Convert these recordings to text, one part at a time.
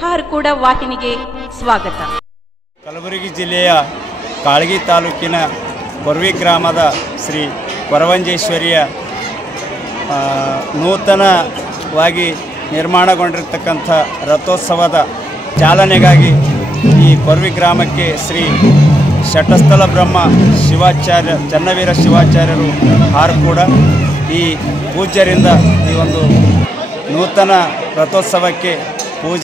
ಹಾರಕೂಡ ವಾಹಿನಿಗೆ ಸ್ವಾಗತ. ಕಲಬುರಗಿ ಜಿಲ್ಲೆಯ ಕಾಳಗಿ ತಾಲೂಕಿನ ಕೊರ್ವಿ ಗ್ರಾಮದ ಶ್ರೀ ಕೊರವಂಜೇಶ್ವರಿಯ ನೂತನವಾಗಿ ನಿರ್ಮಾಣಗೊಂಡಿರತಕ್ಕಂಥ ರಥೋತ್ಸವದ ಚಾಲನೆಗಾಗಿ ಈ ಕೊರ್ವಿ ಗ್ರಾಮಕ್ಕೆ ಶ್ರೀ ಶಟಸ್ಥಲ ಬ್ರಹ್ಮ ಶಿವಾಚಾರ್ಯ ಚನ್ನವೀರ ಶಿವಾಚಾರ್ಯರು ಹಾರಕೂಡ ಈ ಪೂಜ್ಯರಿಂದ ಈ ಒಂದು ನೂತನ ರಥೋತ್ಸವಕ್ಕೆ ಪೂಜೆ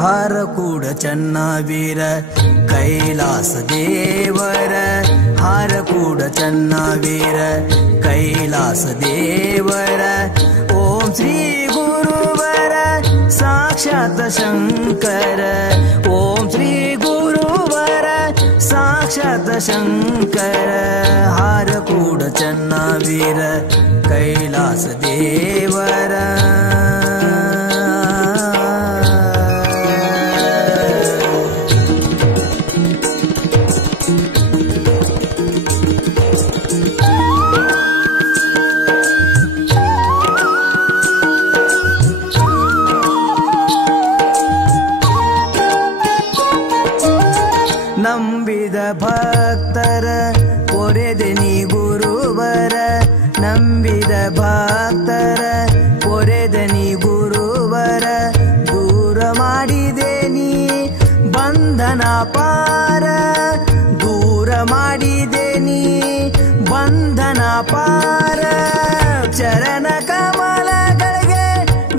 ಹಾರಕೂಡ ಚನ್ನವೀರ ಕೈಲಾಸ ದೇವರ ಹಾರಕೂಡ ಚನ್ನವೀರ ಕೈಲಾಸ ದೇವರ ಓಂ ಶ್ರೀ ಗುರುವರ ಸಾಕ್ಷಾತ್ ಶಂಕರ ಓಂ ಶ್ರೀ ಗುರುವರ ಸಾಕ್ಷಾತ್ ಶಂಕರ ಹಾರಕೂಡ ಚನ್ನವೀರ ಕೈಲಾಸ ದೇವರ ನಂಬಿದ ಭಕ್ತರ ಪೊರೆದೆನಿ ಗುರುವರ ನಂಬಿದ ಭಕ್ತರ ಪೊರೆದನಿ ಗುರುವರ ದೂರ ಮಾಡಿದೆ ನೀ ಬಂಧನ ಪಾರ ದೂರ ಮಾಡಿದೆ ನೀ ಬಂಧನ ಪಾರ ಚರಣ ಕಮಲಗಳಿಗೆ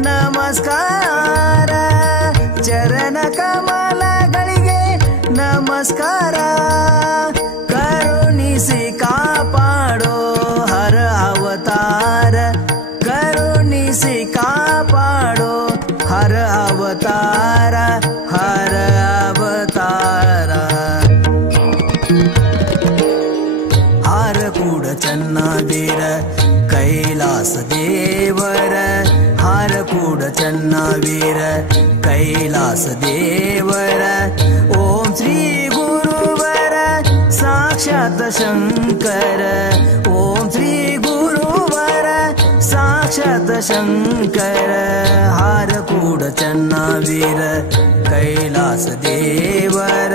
ನಮಸ್ಕಾರ ಚರಣ ಕಮಲಗಳಿಗೆ ನಮಸ್ಕಾರ ಕರುಣಿಸಿ ಕಾಪಾಡೋ ಹರ ಅವತಾರ ಕರುಣಿಸಿ ಕಾಪಾಡೋ ಹರ ಅವತಾರ ಹರ ಅವತಾರ ಹಾರಕೂಡ ಚನ್ನವೀರ ಕೈಲಾಸ ದೇವರ ಹಾರಕೂಡ ಚನ್ನವೀರ ಕೈಲಾಸ ದೇವರ ಓಂ ಶ್ರೀ ಗುರುವರ ಸಾಕ್ಷಾತ್ ಶಂಕರ ಓಂ ಶ್ರೀ ಗುರುವರ ಸಾಕ್ಷಾತ್ ಶಂಕರ ಹಾರಕೂಡ ಚನ್ನವೀರ ಕೈಲಾಸ ದೇವರ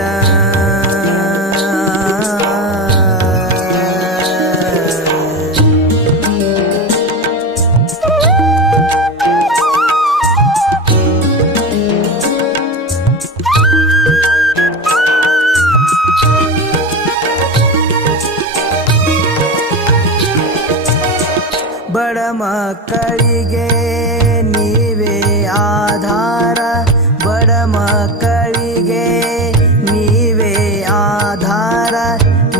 ಬಡ ಮಕ್ಕಳಿಗೆ ನೀವೇ ಆಧಾರ ಬಡ ಮಕ್ಕಳಿಗೆ ನೀವೇ ಆಧಾರ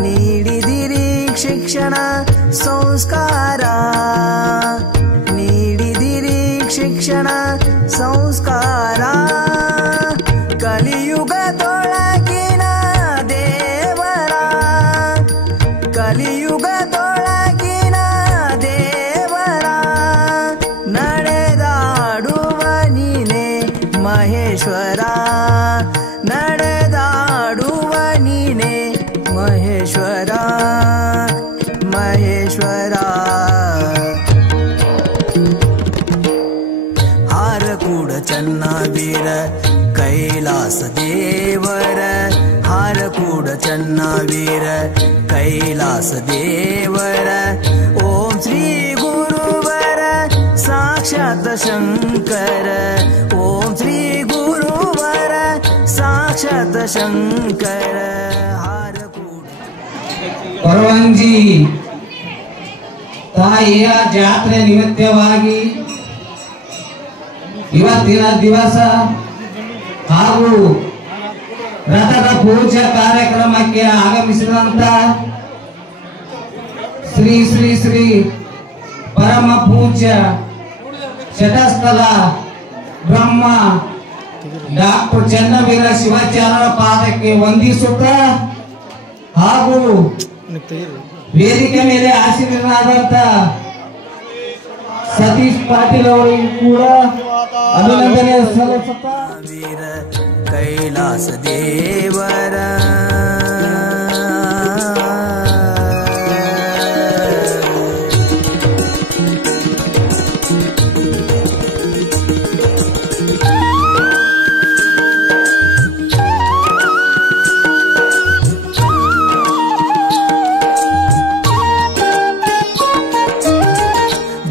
ನೀಡಿದಿರಿ ಶಿಕ್ಷಣ ಸಂಸ್ಕಾರ ನೀಡಿದಿರಿ ಶಿಕ್ಷಣ ಸಂಸ್ಕಾರ ಕಲಿಯುಗದೊಳಗಿನ ದೇವರ ಕಲಿಯುಗದೊಳಗಿನ ದೇವರ ನಡೆದಾಡುವ ನೀನೆ ಮಹೇಶ್ವರ ನಡೆದಾಡುವ ನೀನೆ ಮಹೇಶ್ವರ ಮಹೇಶ್ವರ ಹಾರಕೂಡ ಚನ್ನವೀರ ಕೈಲಾಸ ದೇವರ ಹಾರಕೂಡ ಚನ್ನವೀರ ಕೈಲಾಸ ದೇವರ ಓಂ ಶ್ರೀ ಗುರುವರ ಸಾಕ್ಷಾತ್ ಶಂಕರ ಓಂ ಶ್ರೀ ಗುರುವರ ಸಾಕ್ಷಾತ್ ಶಂಕರ ಹಾರಕೂಡ ಕೊರವಂಜಿ ತಾಯಿಯ ಜಾತ್ರೆ ನಿಮಿತ್ತವಾಗಿ ಇವತ್ತಿನ ದಿವಸ ಹಾಗೂ ರಥದ ಪೂಜಾ ಕಾರ್ಯಕ್ರಮಕ್ಕೆ ಆಗಮಿಸಿದಂತ ಶ್ರೀ ಶ್ರೀ ಶ್ರೀ ಪರಮ ಪೂಜ್ಯ ಶಟಸ್ಥಲ ಬ್ರಹ್ಮ ಡಾಕ್ಟರ್ ಚನ್ನವೀರ ಶಿವಾಚಾರ್ಯರ ಪಾದಕ್ಕೆ ವಂದಿಸುತ್ತಾ ಹಾಗೂ ವೇದಿಕೆ ಮೇಲೆ ಆಸೀನರಾದಂತ ಸತೀಶ್ ಪಾಟೀಲ್ ಅವರಿಗೂ ಕೂಡ ಅಭಿನಂದನೆ ಸಲ್ಲಿಸುತ್ತಾ ವೀರ ಕೈಲಾಸ ದೇವರ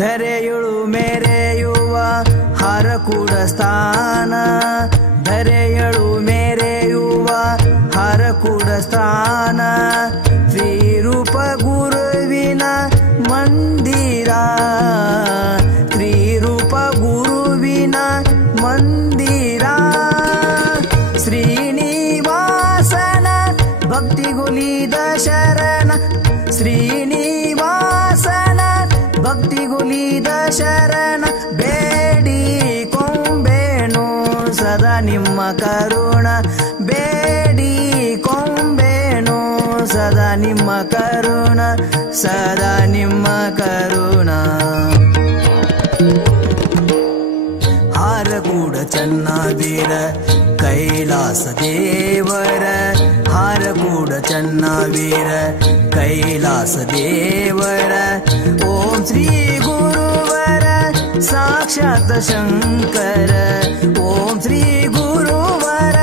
ಧರೆಯುಳು ಮೇರೆಯುವ ಹರಕೂಡ ಸ್ಥಾನ ಧರೆಯಳು ಮೇರೆಯುವ ಹರಕೂಡ ಸ್ಥಾನ ಶ್ರೀರೂಪ ಗುರುವಿನ ಮಂದಿರ ಶ್ರೀರೂಪ ಗುರುವಿನ ಮಂದಿರ ಶ್ರೀನಿವಾಸನ ಭಕ್ತಿಗುಲಿದ ಶರಣ ಶ್ರೀನಿವಾಸನ ಭಕ್ತಿಗುಲಿದ ಶರಣ ಬೇಡಿ ಕೊಂಬೇನು ಸದಾ ನಿಮ್ಮ ಕರುಣ ಬೇಡಿ ಕೊಂಬೇನು ಸದಾ ನಿಮ್ಮ ಕರುಣ ಸದಾ ನಿಮ್ಮ ಕರುಣ ಹಾರಕೂಡ ಚನ್ನವೀರ ಕೈಲಾಸ ದೇವರ ಹಾರಕೂಡ ಚನ್ನವೀರ ಕೈಲಾಸ ದೇವರ ಓಂ ಶ್ರೀ ಗುರುವರ ಸಾಕ್ಷಾತ್ ಶಂಕರ ಓಂ ಶ್ರೀ ಗುರುವರ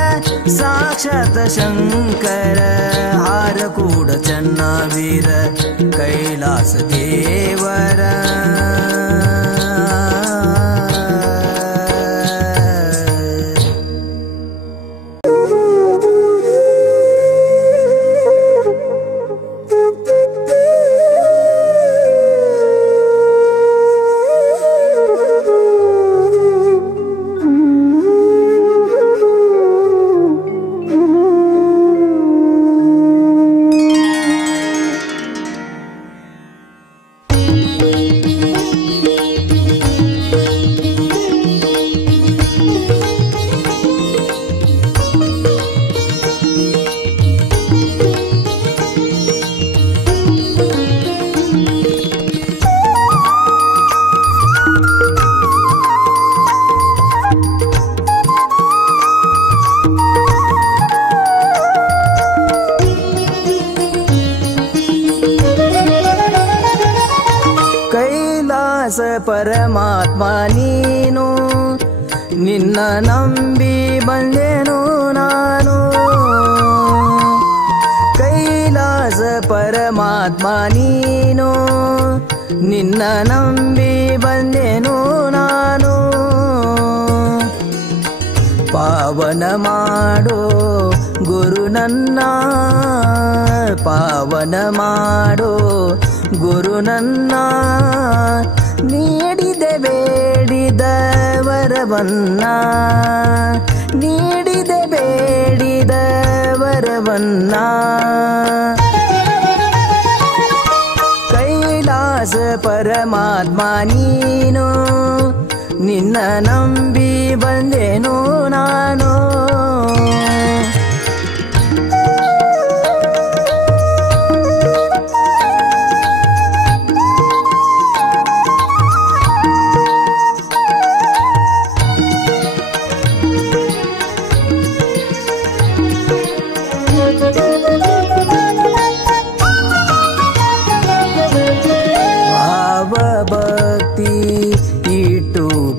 ಸಾಕ್ಷಾತ್ ಶಂಕರ ಹಾರಕೂಡ ಚನ್ನವೀರ ಕೈಲಾಸ ದೇವರ ಪರಮಾತ್ಮ ನೀನು ನಿನ್ನ ನಂಬಿ ಬಂದೆನು ನಾನು ಕೈಲಾಸ ಪರಮಾತ್ಮ ನೀನು ನಿನ್ನ ನಂಬಿ ಬಂದೆನು ನಾನು ಪಾವನ ಮಾಡೋ ಗುರು ನನ್ನ ಪಾವನ ಮಾಡೋ ಗುರು ನನ್ನ ನೀಡಿದೆ ಬೇಡಿದ ವರವನ್ನ ನೀಡಿದೆ ಬೇಡಿದ ವರವನ್ನ ಕೈಲಾಸ ಪರಮಾತ್ಮ ನೀನು ನಿನ್ನ ನಂಬಿ ಬಂದೆನು ನಾನು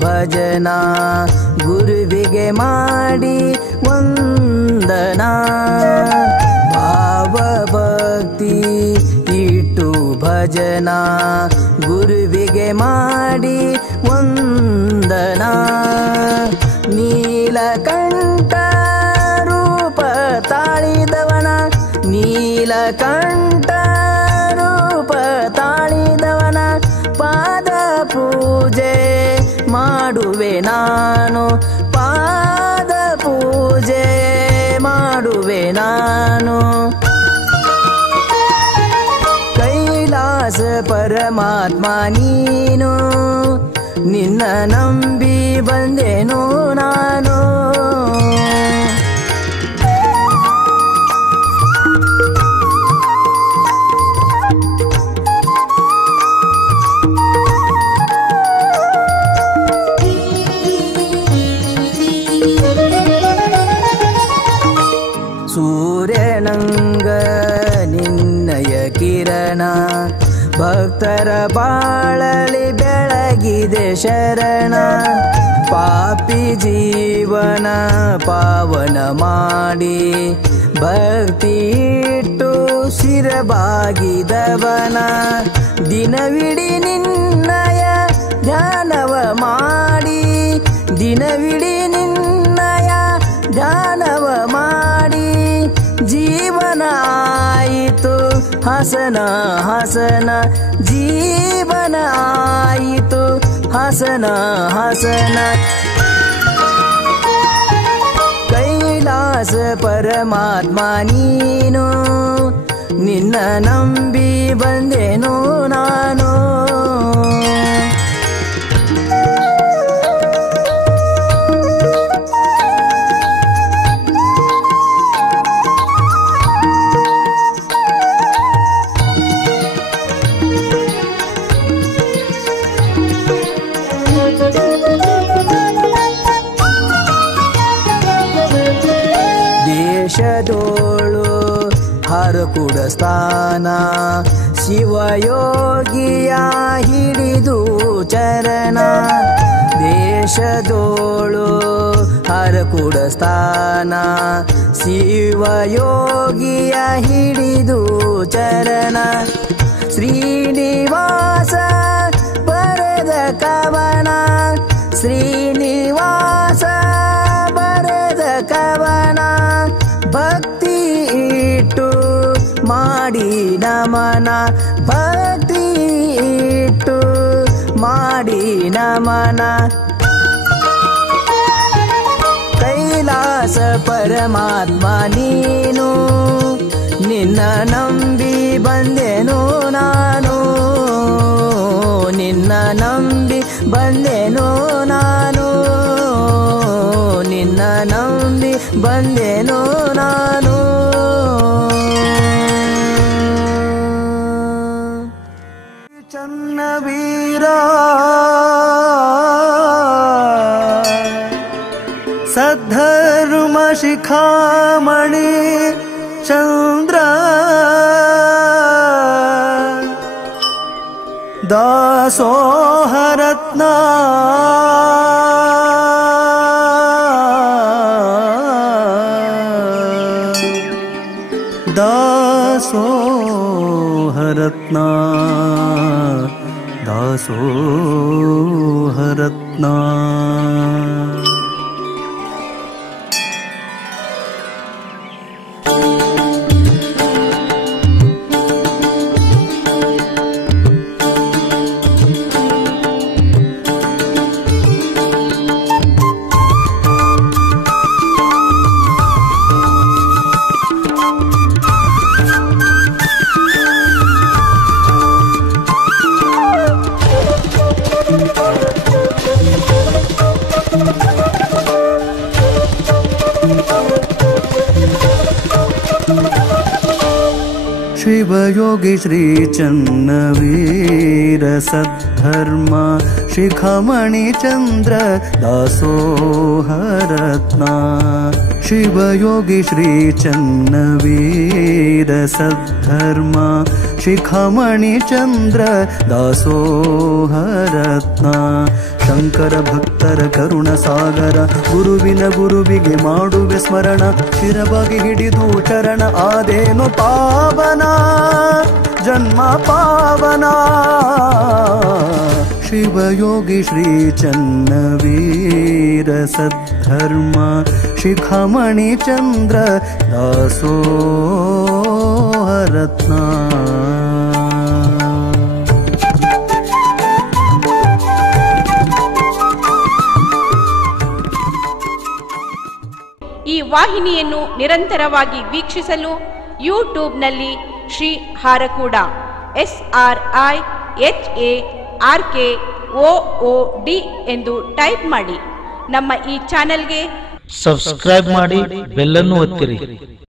ಭಜನಾ ಗುರುವಿಗೆ ಮಾಡಿ ವಂದನಾ ಭಾವ ಭಕ್ತಿ ಇಟ್ಟು ಭಜನಾ ಗುರುವಿಗೆ ಮಾಡಿ ವಂದನಾ ನೀಲಕಂಠ ರೂಪ ತಾಳಿದವನ ನೀಲಕಂಠ ರೂಪ ತಾಳಿದವನ ಪಾದ ಪೂಜೆ ಮಾಡುವೆ ನಾನು ಪಾದ ಪೂಜೆ ಮಾಡುವೆ ನಾನು ಕೈಲಾಸ ಪರಮಾತ್ಮ ನೀನು ನಿನ್ನ ನಂಬಿ ಬಂದೆನು ನಾನು ಸೂರ್ಯನಂಗ ನಿನ್ನಯ ಕಿರಣ ಭಕ್ತರ ಬಾಳಲಿ ಬೆಳಗಿದೆ ಶರಣ ಪಾಪಿ ಜೀವನ ಪಾವನ ಮಾಡಿ ಭಕ್ತಿ ಇಟ್ಟು ಶಿರಬಾಗಿದವನ ದಿನವಿಡೀ ನಿನ್ನಯ ಧ್ಯಾನವ ಮಾಡಿ ದಿನವಿಡೀ ನಿನ್ನಯ ಧ್ಯಾನವ ಮಾಡಿ ಜೀವನ ಆಯಿತು ಹಸನ ಹಸನ ಜೀವನ ಆಯಿತು ಹಸನ ಹಸನ ಕೈಲಾಸ ಪರಮಾತ್ಮ ನೀನು ನಿನ್ನ ನಂಬಿ ಬಂದೆನು ನಾನು ದೇಶದೋಳು ಹರಕುಡ ಸ್ಥಾನ ಶಿವಯೋಗಿಯ ಹಿಡಿದು ಚರಣ ದೇಶದೋಳು ಹರಕುಡ ಸ್ಥಾನ ಶಿವಯೋಗಿಯ ಹಿಡಿದು ಚರಣ ಶ್ರೀನಿವಾಸ ಬರೆದ ಕವನ ಶ್ರೀನಿವಾಸ ಬರೆದ ಕವನ ಭಕ್ತಿ ಇಟ್ಟು ಮಾಡಿ ನಮನ ಭಕ್ತಿ ಇಟ್ಟು ಮಾಡಿ ನಮನ ಕೈಲಾಸ ಪರಮಾತ್ಮ ನೀನು ನಿನ್ನ ನಂಬಿ ಬಂದೆನು ನಾನು ನಿನ್ನ ನಂಬಿ ಬಂದೆನು ನಾನು ನಿನ್ನ ನಂಬಿ ಬಂದೆನು ನಾನು ಚನ್ನವೀರ ಸದ್ಧರ್ಮ ಶಿಖಾಮಣಿ ಚಂದ್ರ ದಾಸೋಹರತ್ನ ದಾಸೋಹರತ್ನ ದಾಸೋಹರತ್ನ शिवयोगी श्री चन्नवीर सद्धर्म शिखमणि चंद्र दासोहरत्न शिवयोगी श्री चन्नवीर सद्धर्म शिखमणि चंद्र दासोहरत्न ಶಂಕರ ಭಕ್ತರ ಕರುಣ ಸಾಗರ ಗುರುವಿನ ಗುರುವಿಗೆ ಮಾಡುವೆ ಸ್ಮರಣ ಶಿರವಾಗಿ ಹಿಡಿದು ಚರಣ ಆದೇನು ಪಾವನ ಜನ್ಮ ಪಾವನ ಶಿವಯೋಗಿ ಶ್ರೀ ಚನ್ನವೀರ ಸದ್ಧರ್ಮ ಶಿಖಮಣಿ ಚಂದ್ರ ದಾಸೋಹರತ್ನ ಈ ವಾಹಿನಿಯನ್ನು ನಿರಂತರವಾಗಿ ವೀಕ್ಷಿಸಲು ಯೂಟ್ಯೂಬ್ನಲ್ಲಿ ಶ್ರೀ ಹಾರಕೂಡ SRIHARKOOD ಎಂದು ಟೈಪ್ ಮಾಡಿ. ನಮ್ಮ ಈ ಚಾನೆಲ್ಗೆ ಸಬ್ಸ್ಕ್ರೈಬ್ ಮಾಡಿ, ಬೆಲ್ ಅನ್ನು ಒತ್ತಿರಿ.